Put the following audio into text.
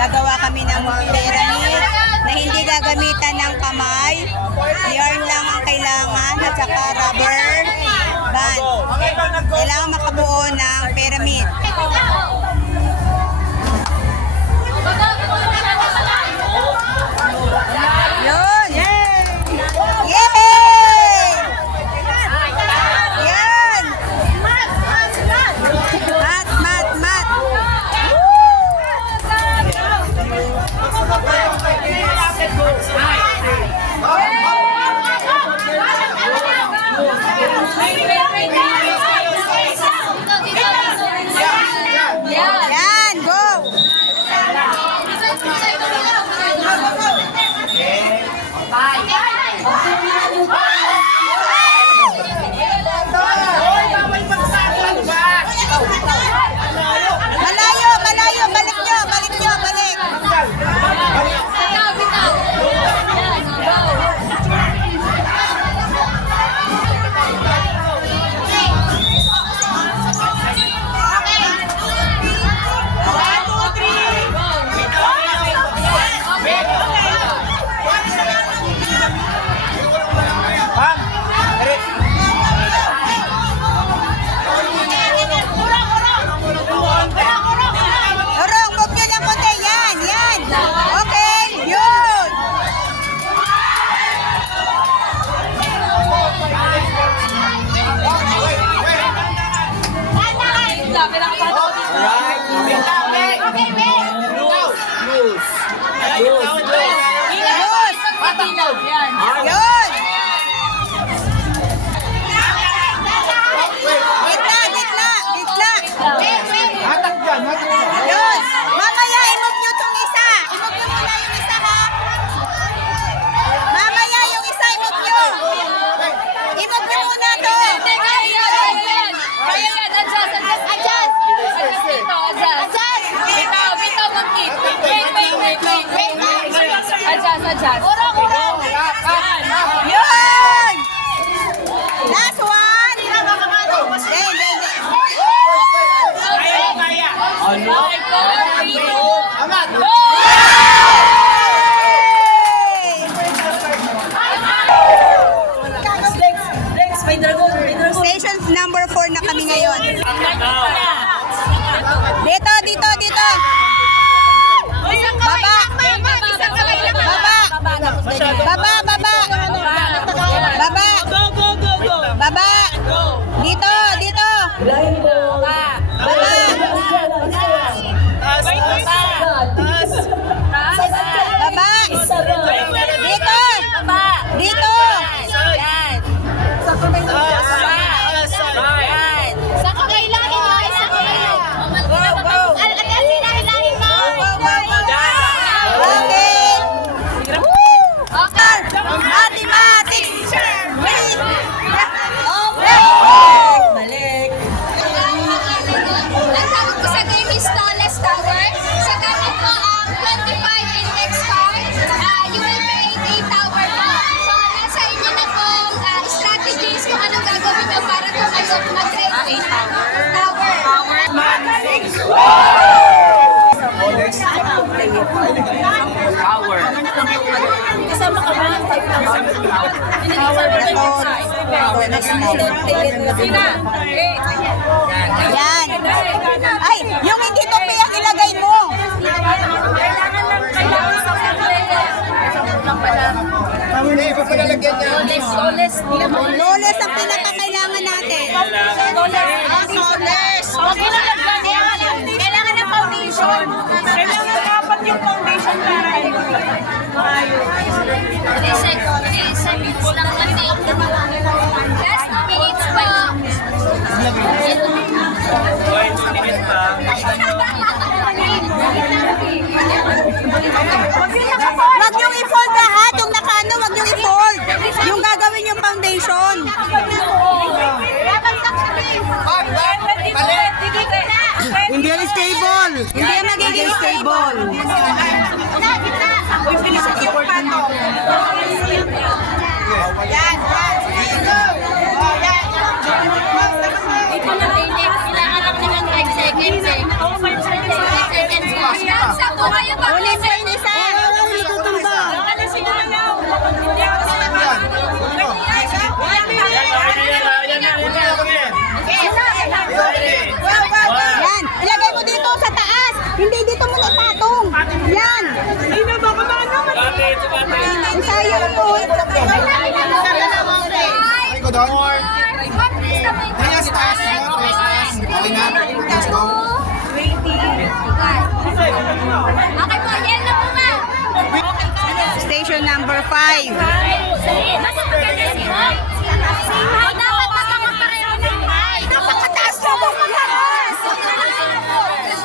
Gagawa kami ng pyramid na hindi gagamitan ng kamay. Yarn lang ang kailangan at saka rubber Yun. Gitna, number 4 na kami ngayon. Dito, dito, dito. Baba. Baba, baba. Baba. Tower. Yan. Lalagyan niya. Loles ang pinakakailangan natin. Ah, soles. Kailangan ng foundation. Kailangan dapat yung foundation para stable. Hindi yan magiging stable. Uy, bilisan yung pato. Yan, yan. Oh, yan. Ito na, kailangan lang naman 5 seconds eh. 5 seconds po. po kayo pag Kunin po ko doon. Taas. Kaya sa taas. Okay na. Let's go. Okay po, yan na po nga. Station number 5. Mas maganda si Hoy. Si Hoy na